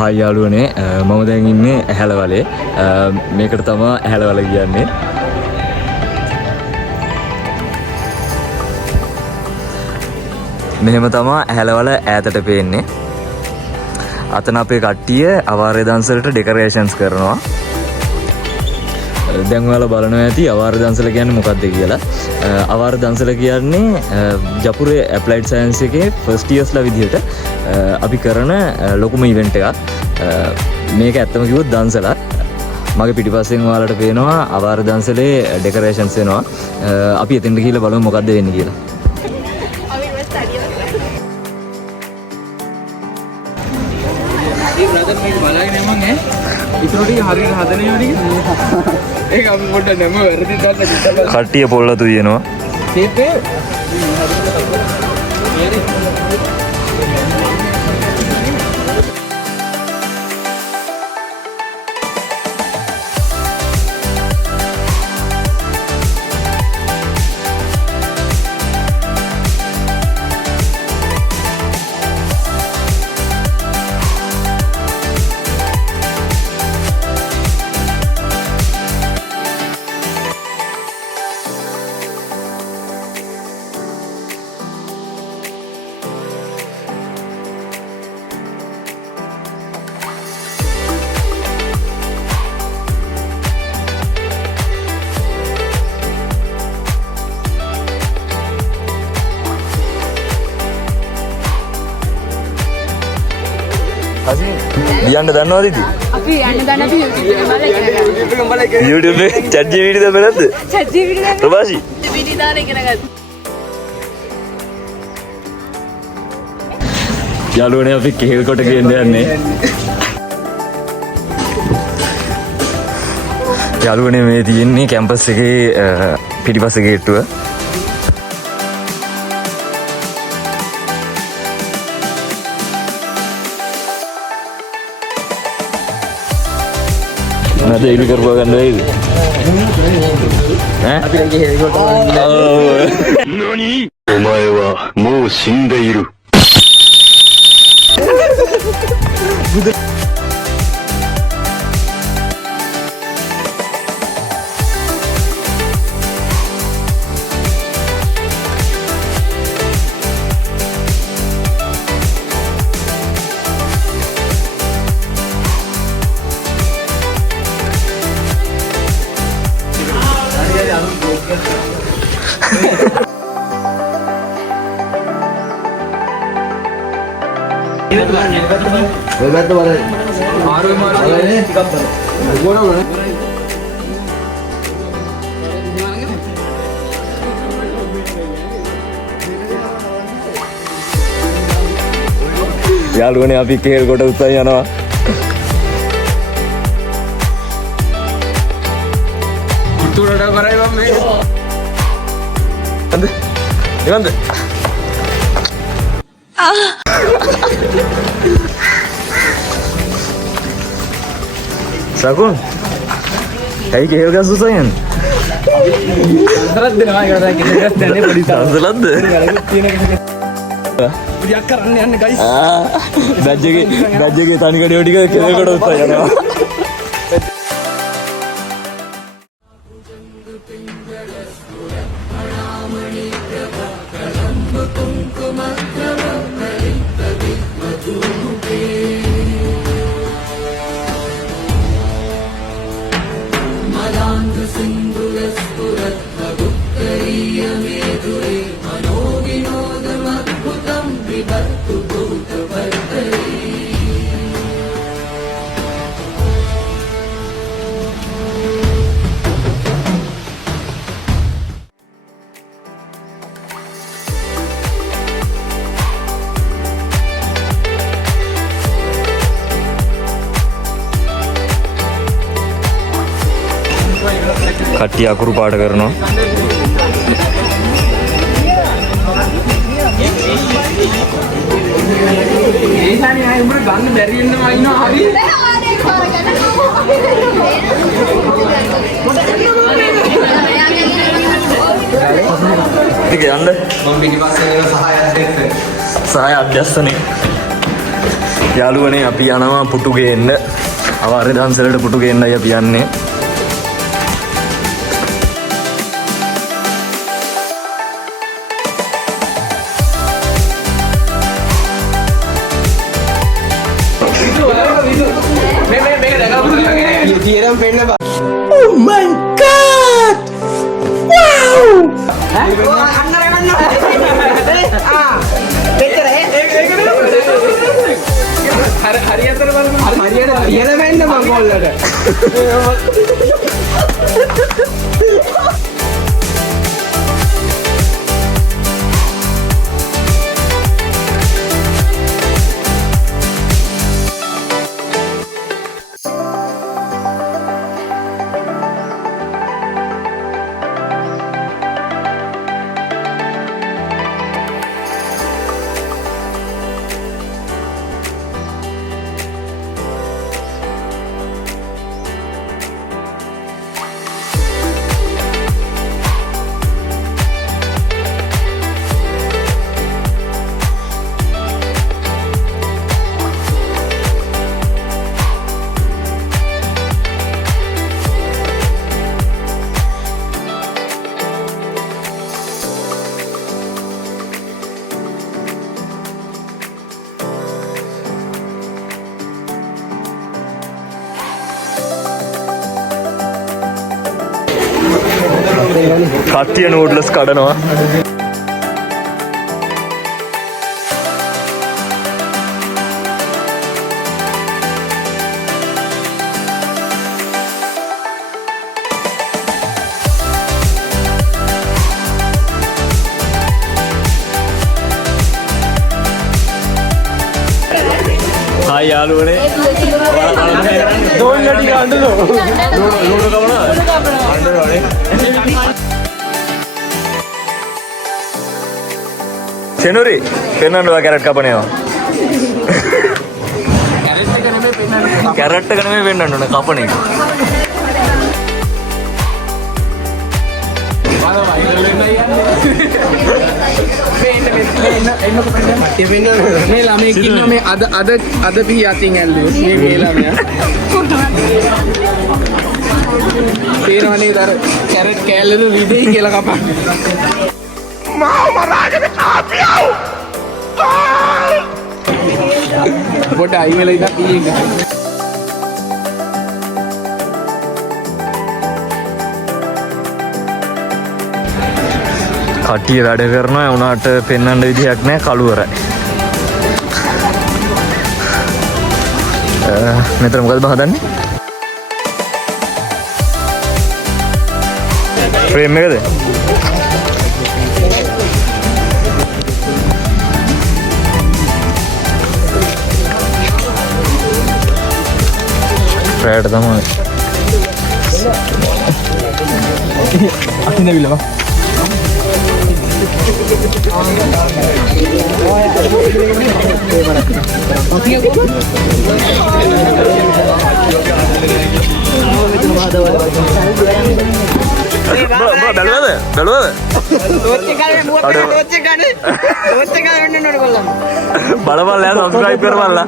Hi යාළුවනේ මම දැන් ඉන්නේ ඇහැලවලේ මේකට තමයි ඇහැලවල කියන්නේ මෙහෙම තමයි ඇහැලවල ඈතට පේන්නේ අතන අපේ කට්ටිය අවාරේ දන්සලට ඩෙකරේෂන්ස් කරනවා දැන් ඔයාලා බලනවා ඇති අවාර දන්සල කියන්නේ මොකක්ද කියලා අවාර දන්සල කියන්නේ ජපුරේ ඇප්ලයිඩ් සයන්ස් එකේ ෆස්ට් ඉයර්ස්ලා විදිහට අපි කරන ලොකුම ඉවෙන්ට් එකක් මේක ඇත්තම කිව්වොත් දන්සලක් මගේ පිටිපස්සෙන් ඔයාලට පේනවා අවාර දන්සලේ ඩෙකරේෂන්ස් වෙනවා අපි එතෙන්ට ගිහලා බලමු මොකක්ද වෙන්නේ කියලා ඒ බ්‍රදර් මේක බලගෙන මම ඉතනෝටි හරියට හදන්නේ වගේ ඒක අපි පොඩ්ඩක් නැම වැරදි ගන්න කට්ටිය පොල්ලතු දිනනවා ෂේප් එක යන්න දන්නවද ඉතින්? අපි යන්න දන්න අපි YouTube එකේ chat GPT දාපේ නැද්ද? chat GPT දාපේ. ප්‍රවාසි. GPT දාලා ඉගෙන ගත්තා. යාළුවනේ අපි කෙහෙල් කොට ගේන්න යන්නේ. යාළුවනේ මේ තියෙන්නේ කැම්පස් එකේ පිටිපස්සේ ගේට්ටුව. නැද ඉලු කරපුවා ගන්න වෙයිද? ඈ? අපි දැන් ගිහේ ඒකට නෝනි? ඔමාය වා මෝ සින්දෙයිරු. ඔය පැත්ත බලන්න. ආරෝ බලන්නේ ටිකක් බලන්න. ගොඩ යාළුවනේ අපි කෙහෙල් කොට උස්සන් යනවා. උතුරට කරයි මම මේ. අද. ඉවන්ද? සකුන් ඇයි කෙහෙල් ගස් උස්සන් යන්නේ? අන්තරත් දෙනවා ඒකට කෙනෙක් ගස් දැන්නේ පොඩි දන්සලක්ද? පුරියක් කරන්න යන්නේ ගයිස්. බැජ් එකේ තනි කඩේව ටික කෙහෙල් කොට උස්සන් යනවා. කට්ටිය අකුරු පාට කරනවා. ඒසානේ ආයෙ උඹට ගන්න බැරි වෙනම ඉන්නවා හරි. ටික යන්න. මම පිටිපස්සේ යන සහාය අධ්‍යක්ෂ. සහාය අධ්‍යක්ෂනේ. යාළුවනේ අපි යනවා පුටු ගේන්න. අවාරේ දන්සලට පුටු ගේන්නයි අපි යන්නේ. තියරම් පෙන්න බා. Oh my god! Wow! හරියට ඉහළ වෙන්න මං ගෝල්ලට. කට්ටිය නූඩ්ලස් කඩනවා. හායි යාළුවනේ. දෝන් ගැටි අඬනවා. ලුණු කවනවා. අඬනවානේ. සෙනුරි පෙන්නන්න ඔයා කැරට් කපනවා. කැරට් එක නෙමෙයි පෙන්නන්න ඕන කපන එක. මේ ළමෙක් ඉන්නවා මේ අද පිහි අතින් ඇල්ලුවේ මේ ළමයා. තේරවනේ දර කැරට් කෑල්ලද විදෙයි කියලා කපන්න. පොඩ අයිවෙලා ඉඳන් පිහින් ගන්න. කට්ටිය වැඩ කරනවා උනාට පෙන්වන්න විදිහක් නැහැ කළුවරයි. මෙතන මොකද බහදන්නේ? ෆ්‍රේම් එකද? රැට තමයි. අතින් දෙවිලම. බලපල්ලා සබ්ස්ක්‍රයිබ් කරපල්ලා.